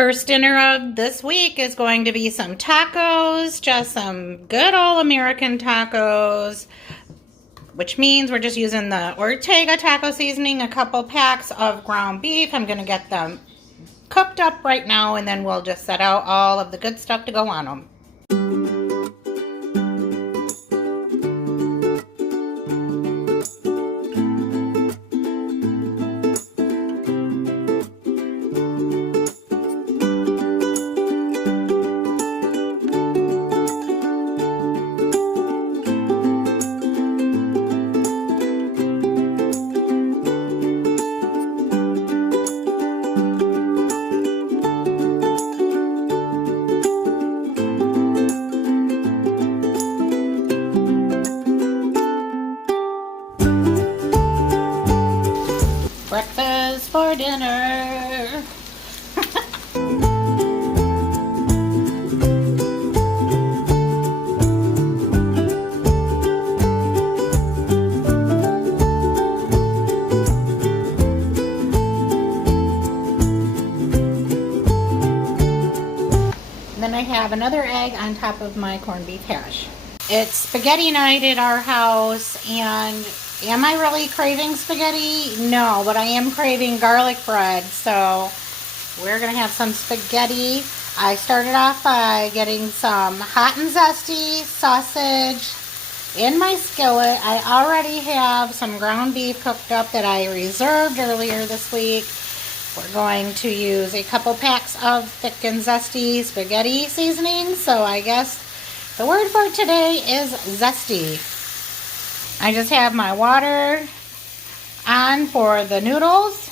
First dinner of this week is going to be some tacos, just some good old American tacos, which means we're just using the Ortega taco seasoning, a couple packs of ground beef. I'm going to get them cooked up right now, and then we'll just set out all of the good stuff to go on them. Breakfast for dinner. Then I have another egg on top of my corned beef hash. It's spaghetti night at our house, and am I really craving spaghetti? No, but I am craving garlic bread, so we're going to have some spaghetti. I started off by getting some hot and zesty sausage in my skillet. I already have some ground beef cooked up that I reserved earlier this week. We're going to use a couple packs of thick and zesty spaghetti seasoning, so I guess the word for today is zesty. I just have my water on for the noodles,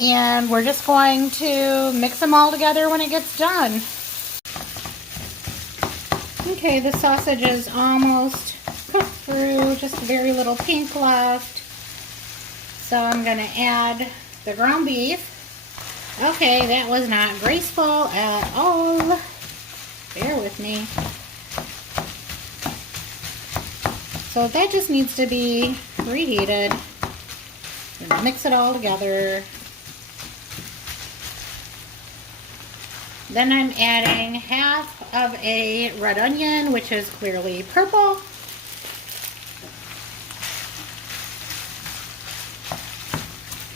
and we're just going to mix them all together when it gets done. Okay, the sausage is almost cooked through, just a very little pink left. So I'm going to add the ground beef. Okay, that was not graceful at all. Bear with me. So that just needs to be reheated. And mix it all together. Then I'm adding half of a red onion, which is clearly purple.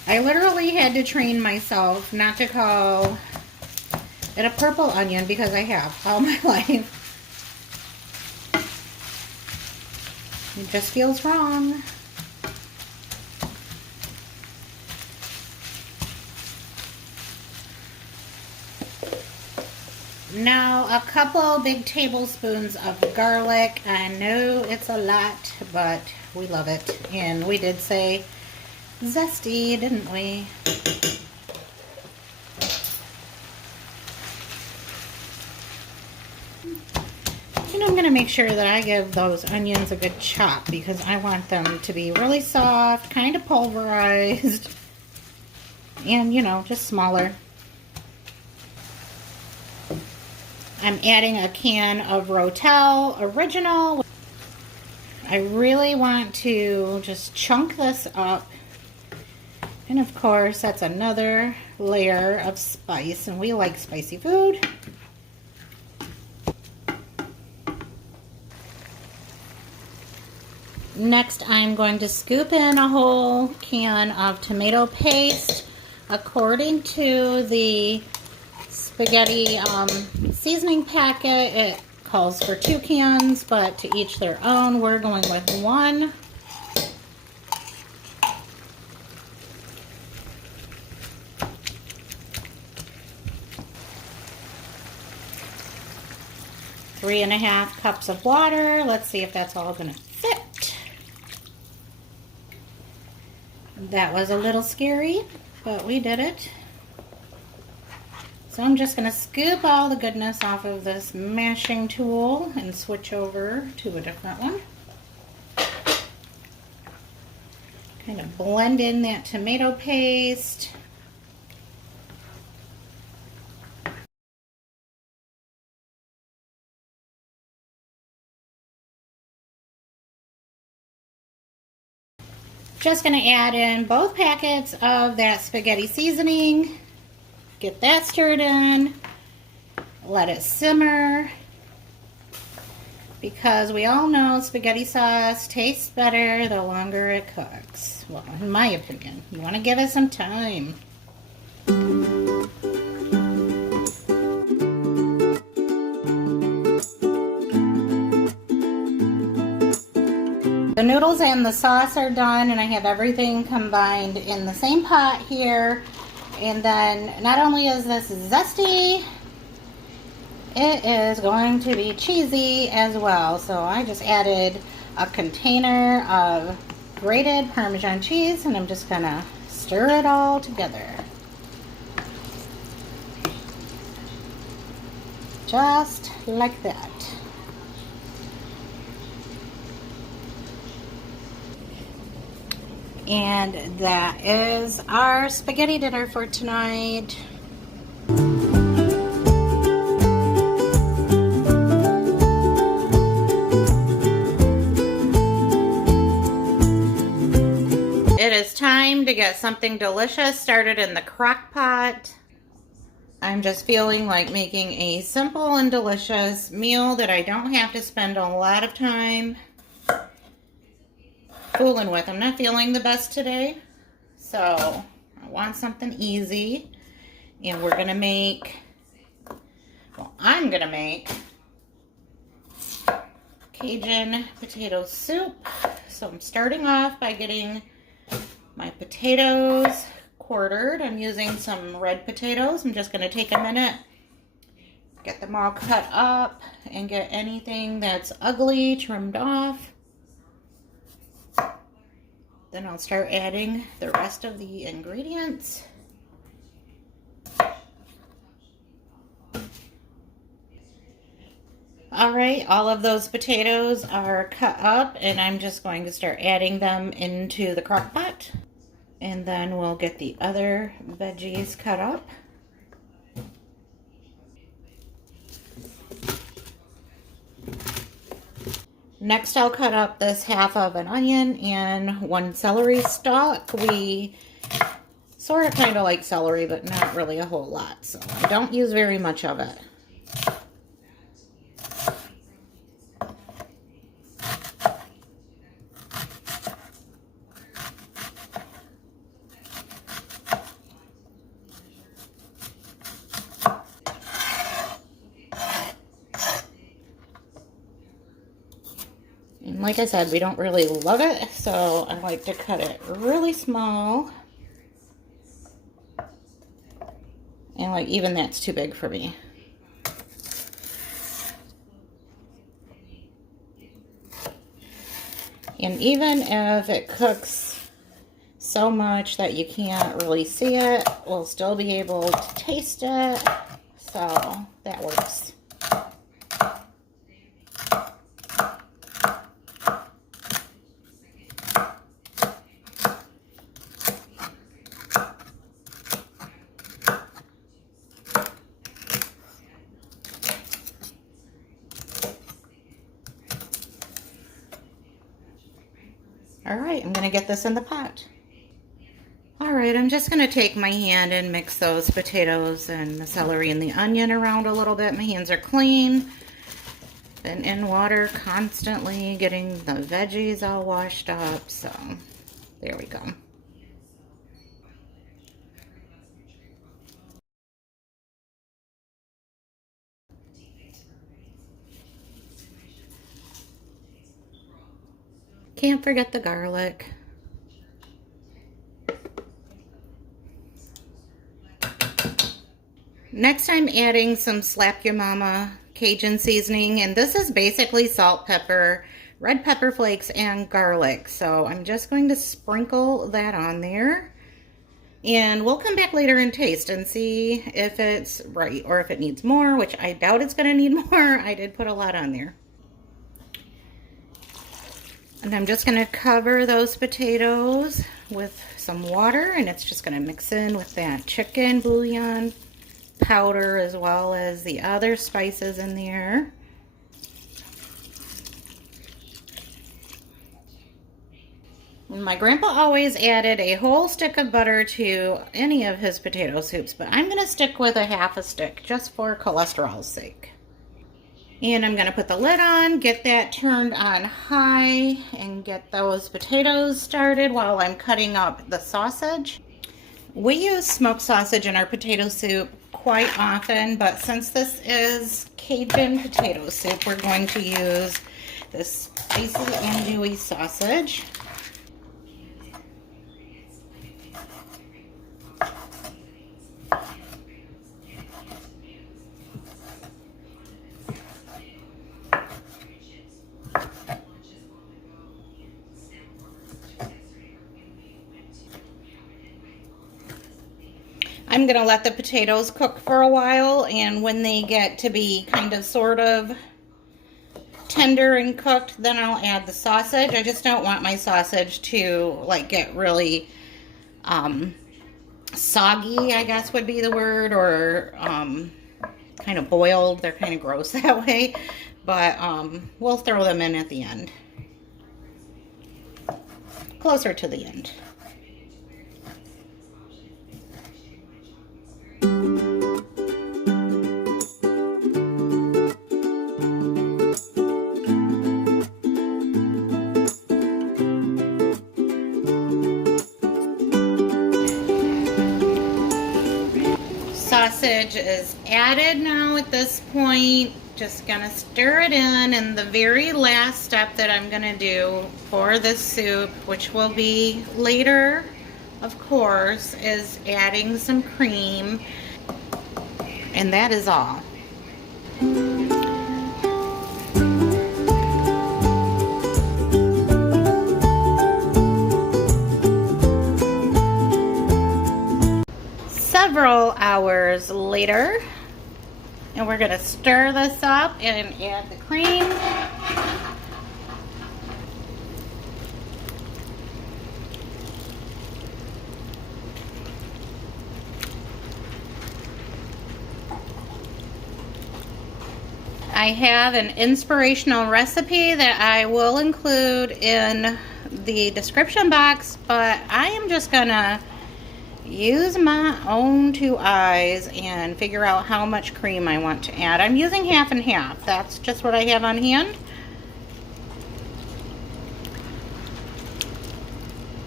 I literally had to train myself not to call it a purple onion because I have all my life. It just feels wrong. Now a couple big tablespoons of garlic. I know it's a lot, but we love it. And we did say zesty, didn't we? And I'm going to make sure that I give those onions a good chop because I want them to be really soft, kind of pulverized, and, you know, just smaller. I'm adding a can of Rotel Original. I really want to just chunk this up. And of course, that's another layer of spice, and we like spicy food. Next, I'm going to scoop in a whole can of tomato paste. According to the spaghetti seasoning packet, it calls for 2 cans, but to each their own. We're going with 1. Three and a half cups of water. Let's see if that's all going to fit. That was a little scary, but we did it. So I'm just going to scoop all the goodness off of this mashing tool and switch over to a different one. Kind of blend in that tomato paste. Just going to add in both packets of that spaghetti seasoning. get that stirred in. Let it simmer. Because we all know spaghetti sauce tastes better the longer it cooks. Well, in my opinion, you want to give it some time. The noodles and the sauce are done, and I have everything combined in the same pot here. And then not only is this zesty, it is going to be cheesy as well. So I just added a container of grated Parmesan cheese, and I'm just gonna stir it all together. Just like that. And that is our spaghetti dinner for tonight. It is time to get something delicious started in the crock pot. I'm just feeling like making a simple and delicious meal that I don't have to spend a lot of time fooling with. I'm not feeling the best today, so I want something easy. And we're gonna make, well, I'm gonna make Cajun potato soup. So I'm starting off by getting my potatoes quartered. I'm using some red potatoes. I'm just gonna take a minute, get them all cut up, and get anything that's ugly trimmed off. Then I'll start adding the rest of the ingredients. All right, all of those potatoes are cut up, and I'm just going to start adding them into the crock pot. And then we'll get the other veggies cut up. Next, I'll cut up this half of an onion and one celery stalk. We sort of kind of like celery, but not really a whole lot, so I don't use very much of it. And like I said, we don't really love it, so I like to cut it really small. And like even that's too big for me. And even if it cooks so much that you can't really see it, we'll still be able to taste it. So that works. All right, I'm gonna get this in the pot. All right, I'm just gonna take my hand and mix those potatoes and the celery and the onion around a little bit. My hands are clean. Been in water constantly, getting the veggies all washed up, so there we go. Can't forget the garlic. Next, I'm adding some Slap Your Mama Cajun seasoning, and this is basically salt, pepper, red pepper flakes, and garlic. So I'm just going to sprinkle that on there, and we'll come back later and taste and see if it's right or if it needs more, which I doubt it's going to need more. I did put a lot on there. And I'm just going to cover those potatoes with some water, and it's just going to mix in with that chicken bouillon powder as well as the other spices in there. My grandpa always added a whole stick of butter to any of his potato soups, but I'm going to stick with a half a stick just for cholesterol's sake. And I'm going to put the lid on, get that turned on high, and get those potatoes started while I'm cutting up the sausage. We use smoked sausage in our potato soup quite often, but since this is Cajun potato soup, we're going to use this spicy andouille sausage. I'm going to let the potatoes cook for a while, and when they get to be kind of sort of tender and cooked, then I'll add the sausage. I just don't want my sausage to like get really soggy, I guess would be the word, or kind of boiled. They're kind of gross that way, but we'll throw them in at the end, closer to the end. Sausage is added now at this point. Just gonna stir it in, and the very last step that I'm gonna do for this soup, which will be later of course, is adding some cream, and that is all. Several hours later, and we're going to stir this up and add the cream. I have an inspirational recipe that I will include in the description box, but I am just gonna use my own two eyes and figure out how much cream I want to add. I'm using half and half. That's just what I have on hand.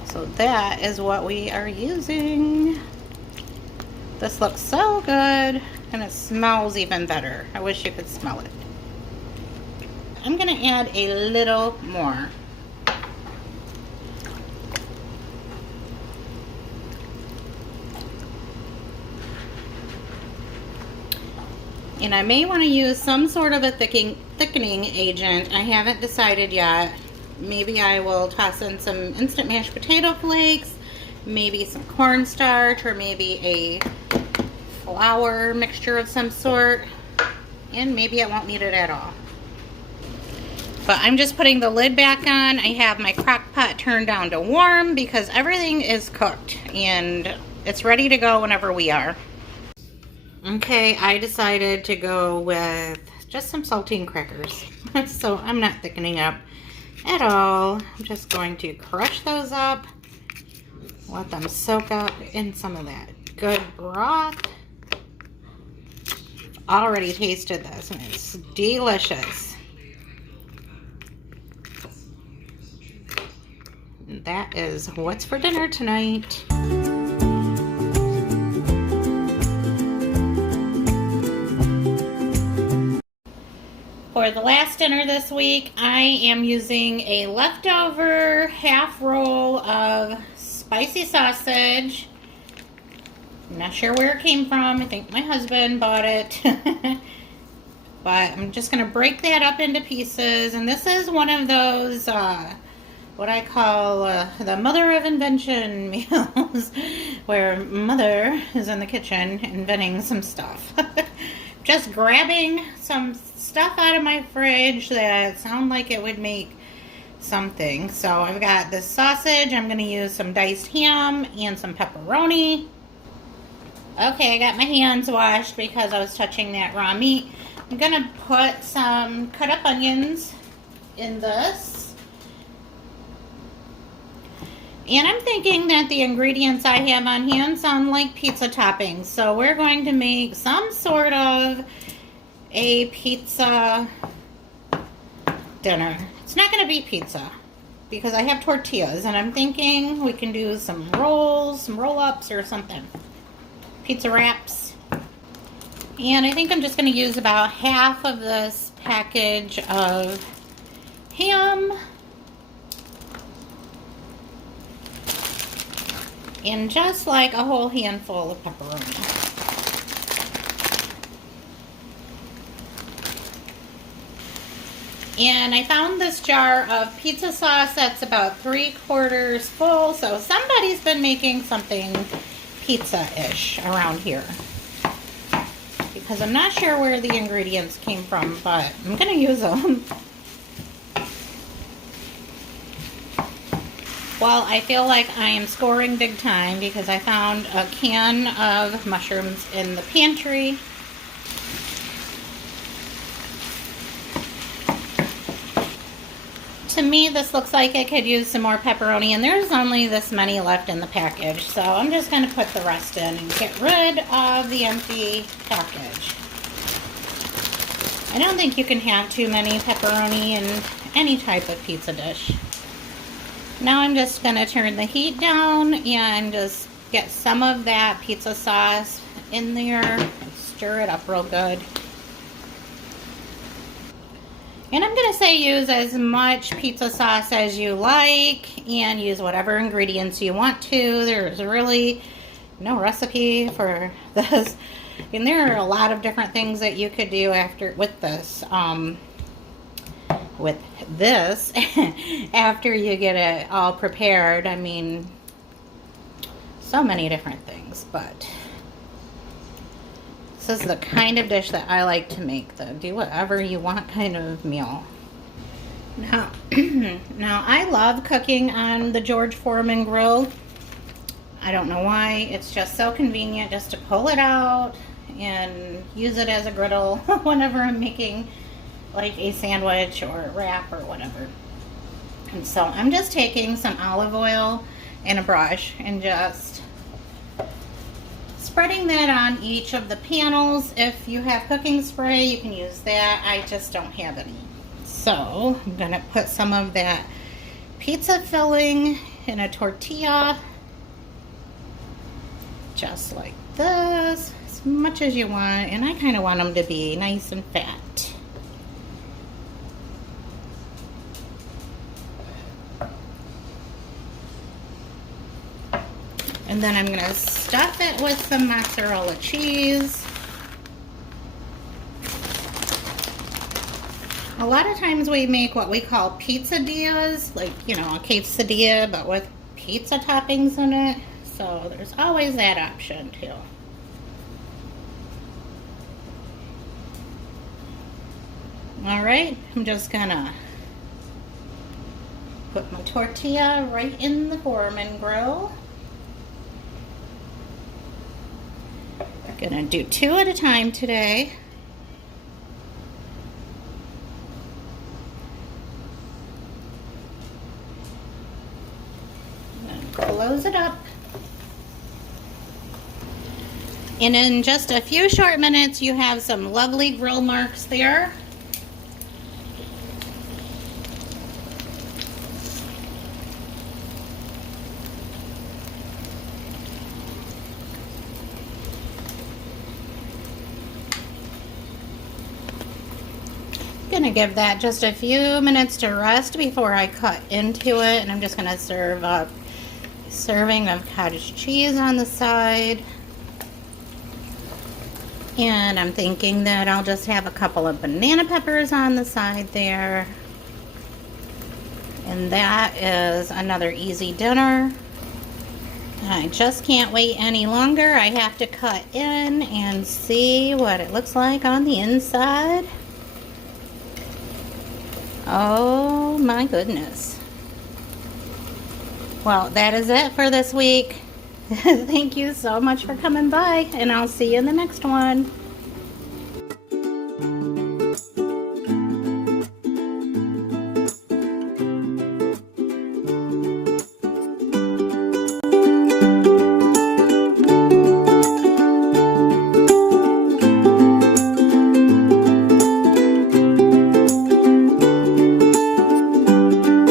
So that is what we are using. This looks so good, and it smells even better. I wish you could smell it. I'm gonna add a little more. And I may want to use some sort of a thickening agent. I haven't decided yet. Maybe I will toss in some instant mashed potato flakes, maybe some cornstarch, or maybe a flour mixture of some sort. And maybe I won't need it at all. But I'm just putting the lid back on. I have my crock pot turned down to warm because everything is cooked and it's ready to go whenever we are. Okay, I decided to go with just some saltine crackers. So I'm not thickening up at all. I'm just going to crush those up, let them soak up in some of that good broth. Already tasted this and it's delicious. And that is what's for dinner tonight. For the last dinner this week, I am using a leftover half roll of spicy sausage. I'm not sure where it came from. I think my husband bought it. But I'm just going to break that up into pieces. And this is one of those, what I call the mother of invention meals, where mother is in the kitchen inventing some stuff. Just grabbing some stuff out of my fridge that sound like it would make something. So I've got this sausage. I'm going to use some diced ham and some pepperoni. Okay, I got my hands washed because I was touching that raw meat. I'm going to put some cut up onions in this. And I'm thinking that the ingredients I have on hand sound like pizza toppings. So we're going to make some sort of a pizza dinner. It's not going to be pizza because I have tortillas, and I'm thinking we can do some rolls, some roll-ups or something. Pizza wraps. And I think I'm just going to use about half of this package of ham and just like a whole handful of pepperoni. And I found this jar of pizza sauce that's about 3/4 full, so somebody's been making something pizza-ish around here. Because I'm not sure where the ingredients came from, but I'm going to use them. Well, I feel like I am scoring big time because I found a can of mushrooms in the pantry. To me, this looks like it could use some more pepperoni, and there's only this many left in the package. So I'm just going to put the rest in and get rid of the empty package. I don't think you can have too many pepperoni in any type of pizza dish. Now I'm just going to turn the heat down and just get some of that pizza sauce in there. Stir it up real good. And I'm going to say use as much pizza sauce as you like and use whatever ingredients you want to. There's really no recipe for this. And there are a lot of different things that you could do with this. After you get it all prepared. I mean, so many different things, but this is the kind of dish that I like to make, the do whatever you want kind of meal. Now, I love cooking on the George Foreman grill. I don't know why. It's just so convenient just to pull it out and use it as a griddle whenever I'm making like a sandwich or a wrap or whatever. And so I'm just taking some olive oil and a brush and just spreading that on each of the panels. If you have cooking spray, you can use that. I just don't have any. So I'm going to put some of that pizza filling in a tortilla, just like this, as much as you want. And I kind of want them to be nice and fat. And then I'm going to stuff it with some mozzarella cheese. A lot of times we make what we call pizzadillas, like, you know, a quesadilla, but with pizza toppings in it. So there's always that option too. All right, I'm just gonna put my tortilla right in the Foreman grill. Gonna do 2 at a time today. And close it up. And in just a few short minutes, you have some lovely grill marks there. Gonna give that just a few minutes to rest before I cut into it, and I'm just gonna serve up a serving of cottage cheese on the side. And I'm thinking that I'll just have a couple of banana peppers on the side there. And that is another easy dinner. I just can't wait any longer. I have to cut in and see what it looks like on the inside. Oh my goodness. Well, that is it for this week. Thank you so much for coming by, and I'll see you in the next one.